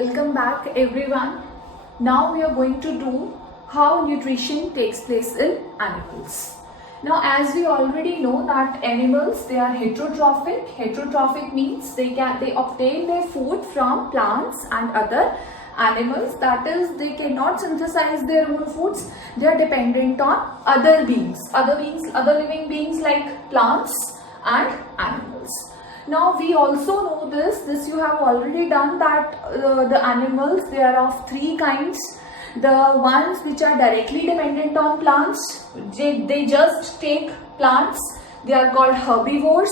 Welcome back everyone. Now we are going to do how nutrition takes place in animals. Now as we already know that animals, they are heterotrophic. Heterotrophic means they obtain their food from plants and other animals. That is, they cannot synthesize their own foods. They are dependent on other living beings like plants and animals. Now we also know this you have already done that the animals, they are of three kinds. The ones which are directly dependent on plants, they just take plants, they are called herbivores.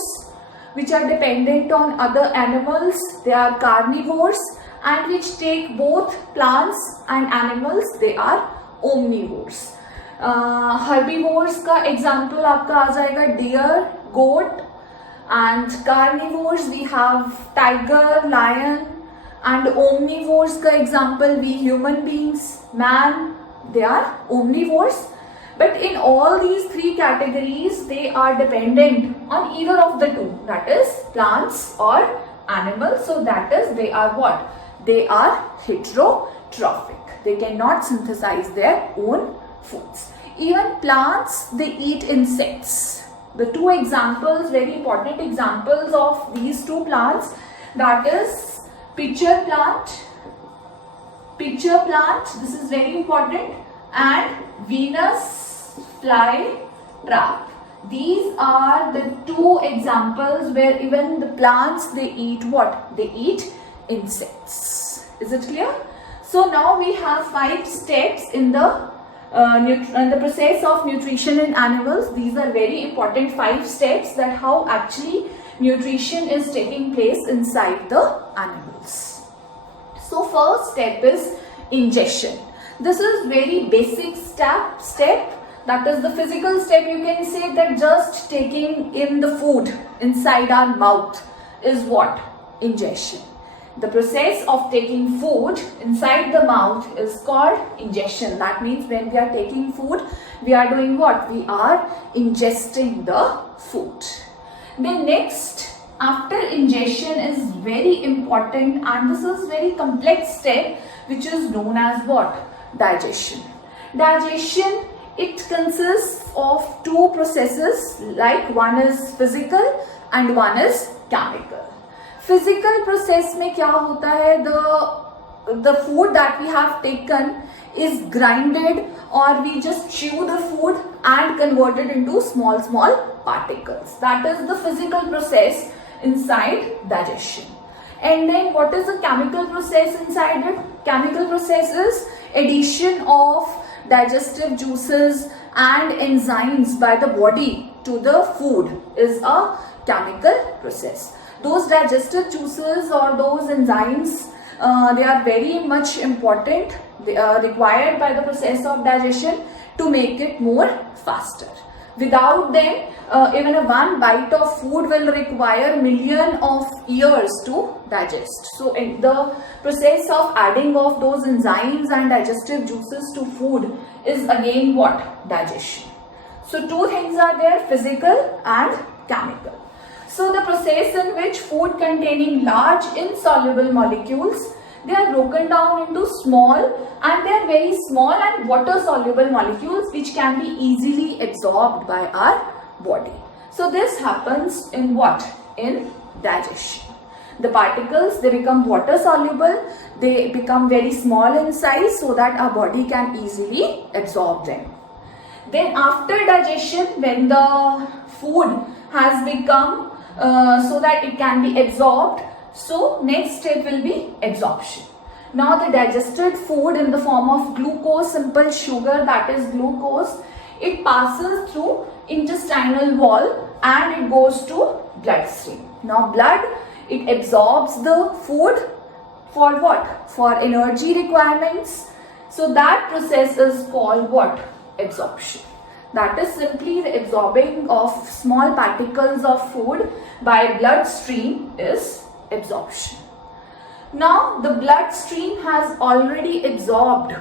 Which are dependent on other animals, they are carnivores. And which take both plants and animals, they are omnivores. Herbivores का example आपका आ जाएगा deer, goat. And carnivores we have tiger, lion. And omnivores का example we human beings, man, they are omnivores. But in all these three categories, they are dependent on either of the two, that is plants or animals. So that is, they are what? They are heterotrophic. They cannot synthesize their own foods. Even plants, they eat insects. The two examples, very important examples of these two plants, that is pitcher plant, this is very important, and Venus flytrap. These are the two examples where even the plants, they eat what? They eat insects. Is it clear? So now we have 5 steps in the process of nutrition in animals. These are very important 5 steps that how actually nutrition is taking place inside the animals. So first step is ingestion. This is very basic step, that is the physical step. You can say that just taking in the food inside our mouth is what? Ingestion. The process of taking food inside the mouth is called ingestion. That means when we are taking food, we are doing what? We are ingesting the food. Then next, after ingestion is very important, and this is very complex step which is known as what? Digestion. Digestion, it consists of 2 processes, like one is physical and one is chemical. Physical process में क्या होता है? The food that we have taken is grinded, or we just chew the food and convert it into small particles. That is the physical process inside digestion. And then what is the chemical process inside it? Chemical process is addition of digestive juices and enzymes by the body to the food is a chemical process. Those digestive juices or those enzymes, they are very much important. They are required by the process of digestion to make it more faster. Without them, even a one bite of food will require million of years to digest. So in the process of adding of those enzymes and digestive juices to food is again what? Digestion. So 2 things are there, physical and chemical. So the process in which food containing large insoluble molecules, they are broken down into small, and they are very small and water soluble molecules which can be easily absorbed by our body. So this happens in what? In digestion. The particles, they become water soluble, they become very small in size so that our body can easily absorb them. Then after digestion, when the food has become so that it can be absorbed, so next step will be absorption. Now the digested food in the form of glucose, simple sugar, that is glucose, it passes through intestinal wall and it goes to bloodstream. Now blood, it absorbs the food for what? For energy requirements. So that process is called what? Absorption. That is simply the absorbing of small particles of food by bloodstream is absorption. Now the bloodstream has already absorbed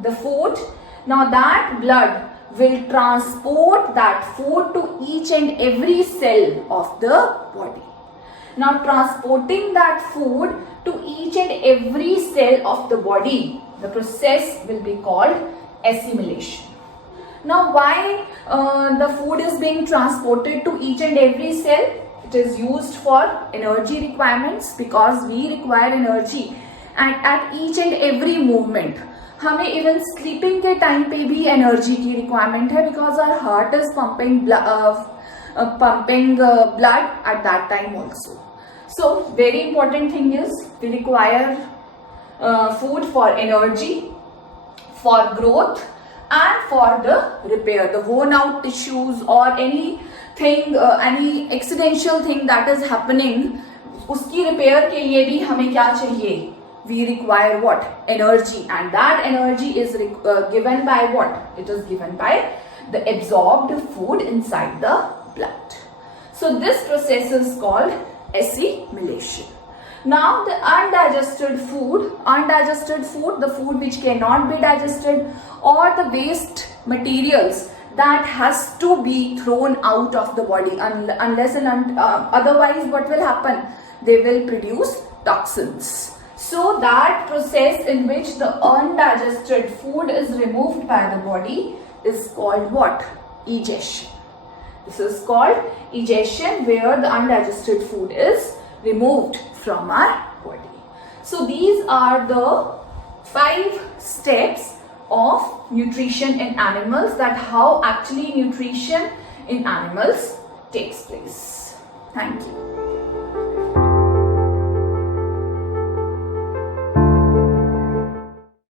the food. Now that blood will transport that food to each and every cell of the body. Now transporting that food to each and every cell of the body, the process will be called assimilation. Now why the food is being transported to each and every cell? It is used for energy requirements, because we require energy and at each and every movement. हमें even sleeping के time पे भी energy की requirement है, because our heart is pumping blood at that time also. So very important thing is we require food for energy, for growth and for the repair, the worn out tissues or anything, any accidental thing that is happening, उसकी repair के लिए भी हमें क्या चाहिए? We require what? Energy, and that energy is given by what? It is given by the absorbed food inside the blood. So this process is called assimilation. Now the undigested food, the food which cannot be digested, or the waste materials that has to be thrown out of the body, unless and otherwise what will happen? They will produce toxins. So that process in which the undigested food is removed by the body is called what? Egestion. This is called egestion, where the undigested food is removed from our body. So these are the 5 steps of nutrition in animals, that how actually nutrition in animals takes place. Thank you.